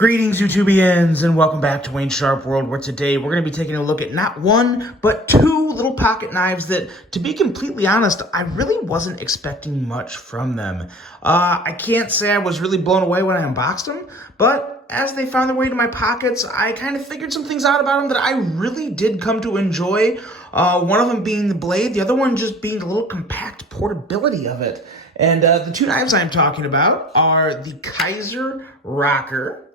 Greetings, YouTubians, and welcome back to Wayne Sharp World, where today we're going to be taking a look at not one, but two little pocket knives that, to be completely honest, I really wasn't expecting much from them. I can't say I was really blown away when I unboxed them, but as they found their way to my pockets, I kind of figured some things out about them that I really did come to enjoy. One of them being the blade, the other one just being the little compact portability of it. And the two knives I'm talking about are the Kaiser Rocker,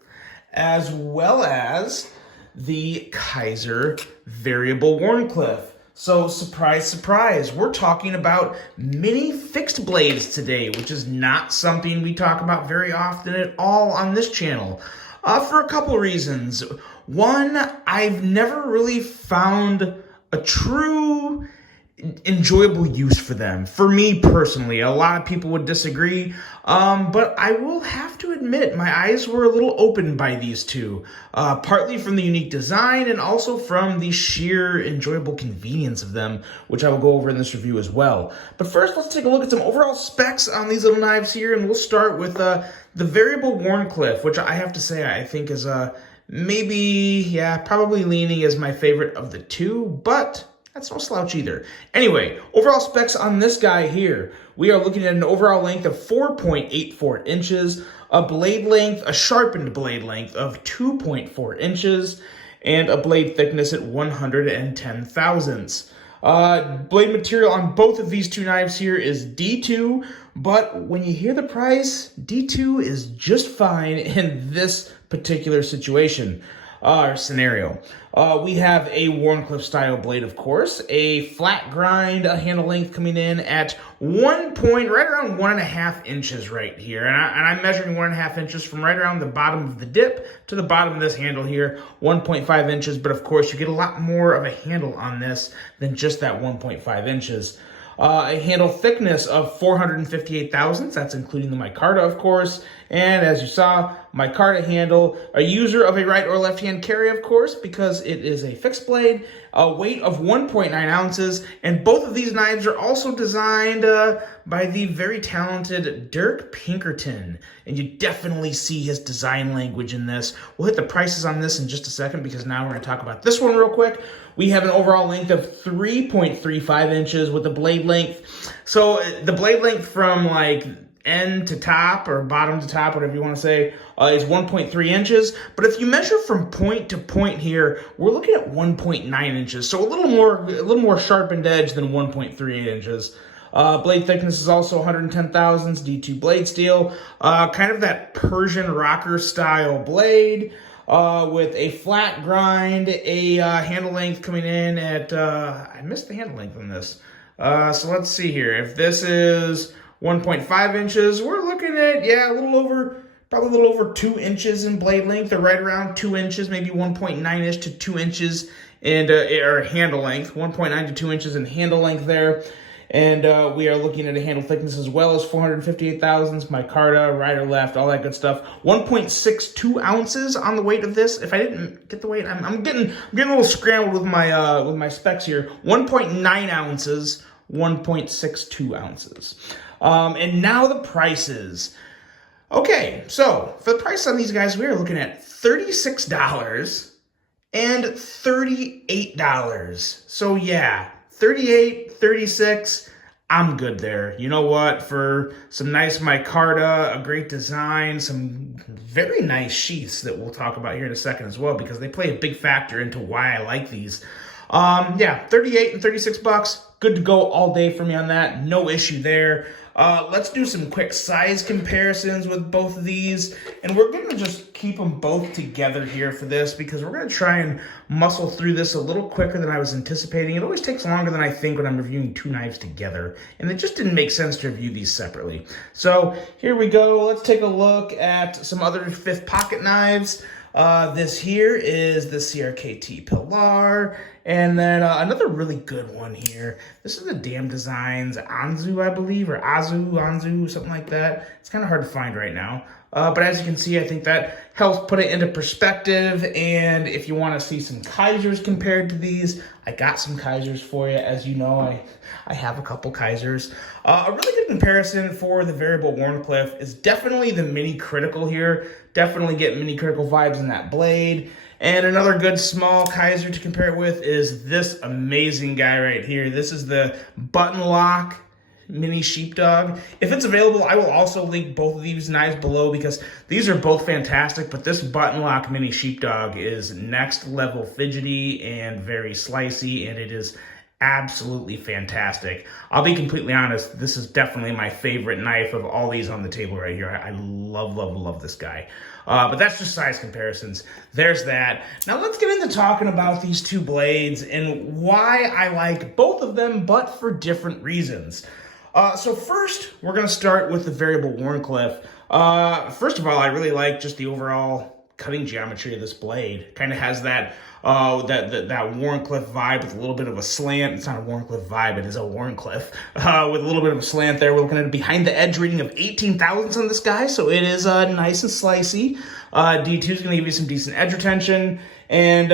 as well as the Kaiser Variable Wharncliffe. So surprise, surprise, we're talking about mini fixed blades today, which is not something we talk about very often at all on this channel, for a couple reasons. One, I've never really found a true enjoyable use for them. For me personally, a lot of people would disagree, but I will have to admit my eyes were a little opened by these two, partly from the unique design and also from the sheer enjoyable convenience of them, which I will go over in this review as well. But first, let's take a look at some overall specs on these little knives here, and we'll start with the Variable Wharncliffe, which I have to say I think is probably leaning as my favorite of the two, but that's no slouch either. Anyway, overall specs on this guy here. We are looking at an overall length of 4.84 inches, a sharpened blade length of 2.4 inches, and a blade thickness at 110 thousandths. Blade material on both of these two knives here is D2, but when you hear the price, D2 is just fine in this particular situation. Scenario. We have a Wharncliffe style blade, of course, a flat grind, a handle length coming in at right around 1.5 inches right here. And I'm measuring 1.5 inches from right around the bottom of the dip to the bottom of this handle here, 1.5 inches. But of course, you get a lot more of a handle on this than just that 1.5 inches. A handle thickness of 458 thousandths, that's including the micarta, of course. And as you saw, micarta handle, a user of a right or left hand carry, of course, because it is a fixed blade, a weight of 1.9 ounces. And both of these knives are also designed by the very talented Dirk Pinkerton. And you definitely see his design language in this. We'll hit the prices on this in just a second, because now we're going to talk about this one real quick. We have an overall length of 3.35 inches with the blade length. So the blade length from like end to top or bottom to top, whatever you want to say, is 1.3 inches. But if you measure from point to point here, we're looking at 1.9 inches. So a little more sharpened edge than 1.38 inches. Blade thickness is also 110 thousandths, D2 blade steel. Kind of that Persian rocker style blade. With a flat grind, a handle length coming in at, I missed the handle length on this. So let's see here. If this is 1.5 inches, we're looking at, probably a little over 2 inches in blade length, or right around 2 inches, maybe 1.9-ish to 2 inches in, or handle length, 1.9 to 2 inches in handle length there. And we are looking at a handle thickness as well as 458 thousandths, micarta, right or left, all that good stuff. 1.62 ounces on the weight of this. If I didn't get the weight, I'm getting a little scrambled with my specs here. 1.9 ounces, 1.62 ounces. And now the prices. Okay, so for the price on these guys, we are looking at $36 and $38. So yeah, 38, 36, I'm good there. You know what? For some nice micarta, a great design, some very nice sheaths that we'll talk about here in a second as well, because they play a big factor into why I like these. 38 and 36 bucks. Good to go all day for me on that. No issue there. Let's do some quick size comparisons with both of these. And we're going to just keep them both together here for this, because we're going to try and muscle through this a little quicker than I was anticipating. It always takes longer than I think when I'm reviewing two knives together. And it just didn't make sense to review these separately. So here we go. Let's take a look at some other fifth pocket knives. This here is the CRKT Pilar, and then another really good one here. This is the Damn Designs Anzu, I believe, or Anzu, something like that. It's kind of hard to find right now. But as you can see, I think that helps put it into perspective. And if you want to see some Kaisers compared to these, I got some Kaisers for you. As you know, I have a couple Kaisers. A really good comparison for the variable Wharncliffe is definitely the Mini Critical here. Definitely get Mini Critical vibes in that blade. And another good small Kaiser to compare it with is this amazing guy right here. This is the Button Lock Mini Sheepdog. If it's available, I will also link both of these knives below because these are both fantastic, but this Button Lock Mini Sheepdog is next level fidgety and very slicey, and it is absolutely fantastic. I'll be completely honest, this is definitely my favorite knife of all these on the table right here. I love this guy. But that's just size comparisons. There's that. Now let's get into talking about these two blades and why I like both of them, but for different reasons. So first, we're going to start with the variable Wharncliffe. First of all, I really like just the overall cutting geometry of this blade. Kind of has that Wharncliffe vibe with a little bit of a slant. It's not a Wharncliffe vibe, it is a Wharncliffe. With a little bit of a slant there. We're looking at a behind the edge reading of 18 thousandths on this guy, so it is nice and slicey. D2 is going to give you some decent edge retention. And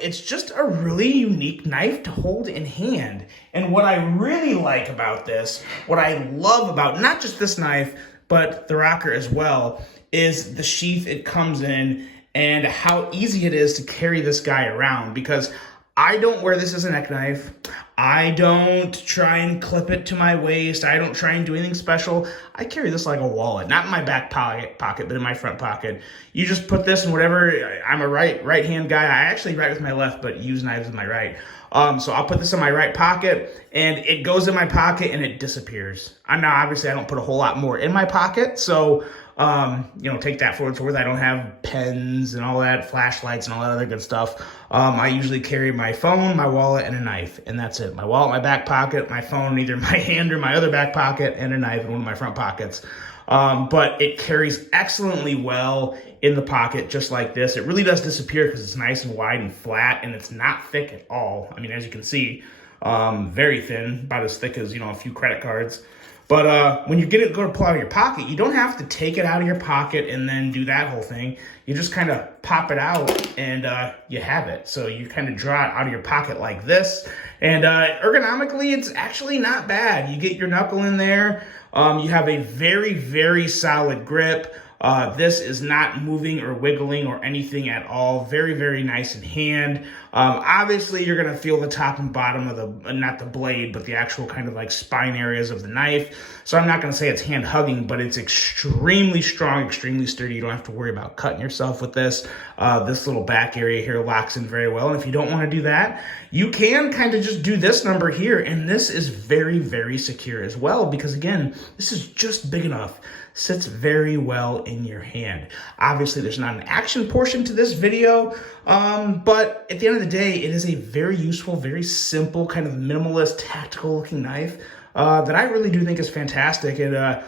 it's just a really unique knife to hold in hand. And what I really like about this, what I love about not just this knife, but the rocker as well, is the sheath it comes in and how easy it is to carry this guy around, because I don't wear this as a neck knife. I don't try and clip it to my waist. I don't try and do anything special. I carry this like a wallet, not in my back pocket, but in my front pocket. You just put this in whatever. I'm a right hand guy. I actually write with my left, but use knives with my right. So I'll put this in my right pocket, and it goes in my pocket, and it disappears. Obviously, I don't put a whole lot more in my pocket, so take that for what it's worth. I don't have pens and all that, flashlights and all that other good stuff. I usually carry my phone, my wallet, and a knife, and that's it. My wallet, my back pocket, my phone, either my hand or my other back pocket, and a knife in one of my front pockets. But it carries excellently well in the pocket, just like this. It really does disappear because it's nice and wide and flat, and it's not thick at all. I mean, as you can see, very thin, about as thick as, a few credit cards. But when you go to pull out of your pocket, you don't have to take it out of your pocket and then do that whole thing. You just kind of pop it out and you have it. So you kind of draw it out of your pocket like this. And ergonomically, it's actually not bad. You get your knuckle in there. You have a very, very solid grip. This is not moving or wiggling or anything at all. Very, very nice in hand. Obviously, you're going to feel the top and bottom of not the blade, but the actual kind of like spine areas of the knife. So I'm not going to say it's hand hugging, but it's extremely strong, extremely sturdy. You don't have to worry about cutting yourself with this. This little back area here locks in very well. And if you don't want to do that, you can kind of just do this number here. And this is very, very secure as well, because again, this is just big enough. Sits very well in your hand. Obviously, there's not an action portion to this video, but at the end of the day, it is a very useful, very simple, kind of minimalist, tactical looking knife that I really do think is fantastic. And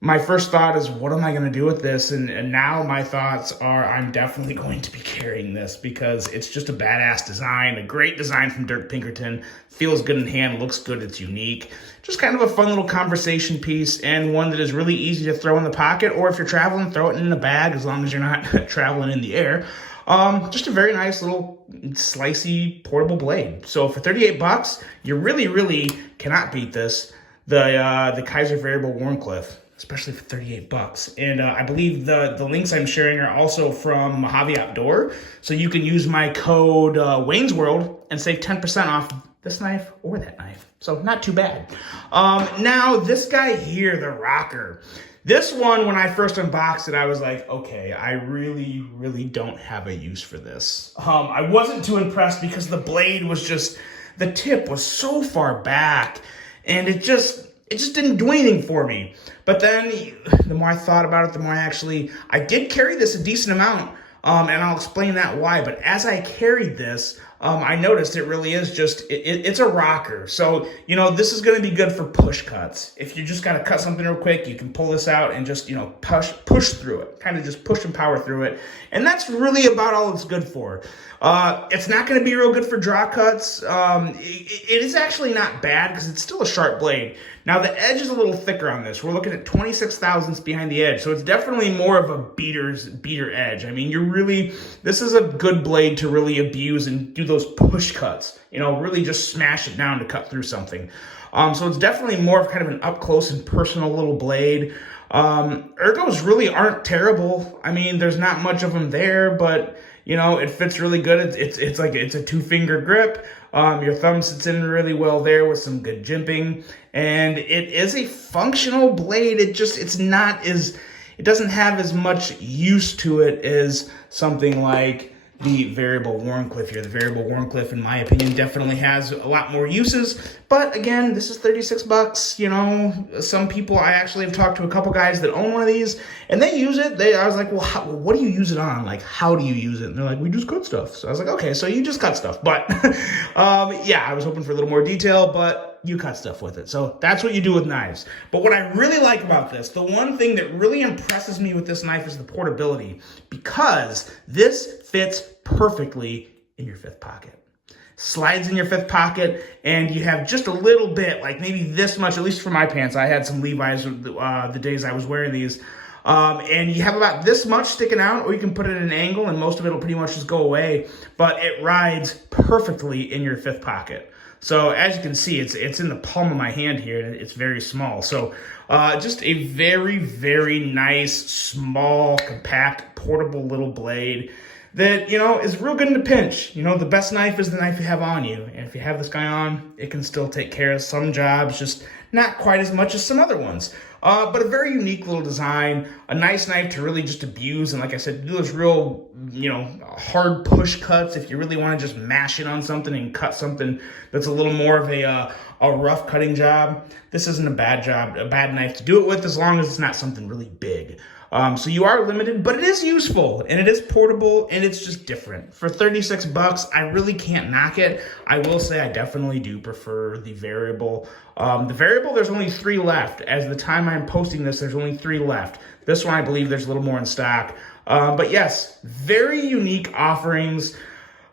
my first thought is, what am I going to do with this? And now my thoughts are, I'm definitely going to be carrying this because it's just a badass design, a great design from Dirk Pinkerton. Feels good in hand, looks good, it's unique. Just kind of a fun little conversation piece, and one that is really easy to throw in the pocket, or if you're traveling, throw it in a bag as long as you're not traveling in the air. Just a very nice little slicey portable blade. So for 38 bucks, you really, really cannot beat this. The Kaiser Variable Wharncliffe, especially for 38 bucks. And I believe the links I'm sharing are also from Mojave Outdoor. So you can use my code Wayne's World and save 10% off this knife or that knife. So not too bad. Now this guy here, the rocker. This one, when I first unboxed it, I was like, okay, I really, really don't have a use for this. I wasn't too impressed because the blade was just, the tip was so far back, and it just didn't do anything for me. But then the more I thought about it, the more I did carry this a decent amount. And I'll explain that why. But as I carried this, I noticed it really is just, it's a rocker. So, you know, this is going to be good for push cuts. If you just got to cut something real quick, you can pull this out and just, you know, push through it, kind of just push and power through it. And that's really about all it's good for. It's not going to be real good for draw cuts. It is actually not bad because it's still a sharp blade. Now, the edge is a little thicker on this. We're looking at 26 thousandths behind the edge, so it's definitely more of a beater edge. I mean, this is a good blade to really abuse and do those push cuts, you know, really just smash it down to cut through something. So it's definitely more of kind of an up-close and personal little blade. Ergos really aren't terrible. I mean, there's not much of them there, but you know, it fits really good. It's like it's a 2-finger grip. Your thumb sits in really well there with some good jimping, and it is a functional blade. It doesn't have as much use to it as something like the variable Wharncliffe here. The variable Wharncliffe, in my opinion, definitely has a lot more uses. But again, this is 36 bucks. You know, some people, I actually have talked to a couple guys that own one of these, and they use it. I was like, well, what do you use it on? Like, how do you use it? And they're like, we just cut stuff. So I was like, okay, so you just cut stuff. But yeah, I was hoping for a little more detail, but you cut stuff with it. So that's what you do with knives. But what I really like about this, the one thing that really impresses me with this knife is the portability, because this fits perfectly in your 5th pocket. Slides in your 5th pocket, and you have just a little bit, like maybe this much, at least for my pants. I had some Levi's the days I was wearing these. And you have about this much sticking out, or you can put it at an angle, and most of it will pretty much just go away. But it rides perfectly in your 5th pocket. So as you can see, it's in the palm of my hand here, and it's very small. So just a very, very nice, small, compact, portable little blade that, you know, is real good in a pinch. You know, the best knife is the knife you have on you. And if you have this guy on, it can still take care of some jobs, just not quite as much as some other ones. But a very unique little design, a nice knife to really just abuse. And like I said, do those real, you know, hard push cuts if you really want to just mash it on something and cut something that's a little more of a rough cutting job. This isn't a bad knife to do it with, as long as it's not something really big. So you are limited, but it is useful, and it is portable, and it's just different. For 36 bucks, I really can't knock it. I will say I definitely do prefer the variable. The variable, there's only 3 left. As the time I'm posting this, there's only 3 left. This one, I believe there's a little more in stock. But yes, very unique offerings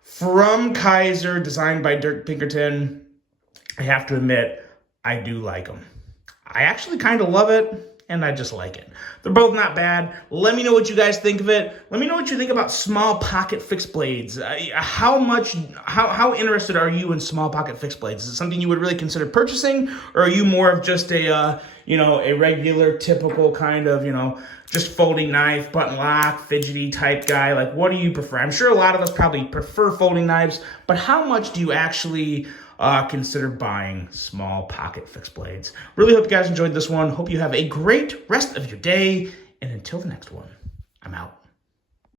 from Kaiser, designed by Dirk Pinkerton. I have to admit, I do like them. I actually kind of love it, and I just like it. They're both not bad. Let me know what you guys think of it. Let me know what you think about small pocket fixed blades. How interested are you in small pocket fixed blades? Is it something you would really consider purchasing, or are you more of just a regular, typical kind of, just folding knife, button lock, fidgety type guy? Like, what do you prefer? I'm sure a lot of us probably prefer folding knives, but how much do you actually consider buying small pocket fixed blades? Really hope you guys enjoyed this one. Hope you have a great rest of your day. And until the next one, I'm out.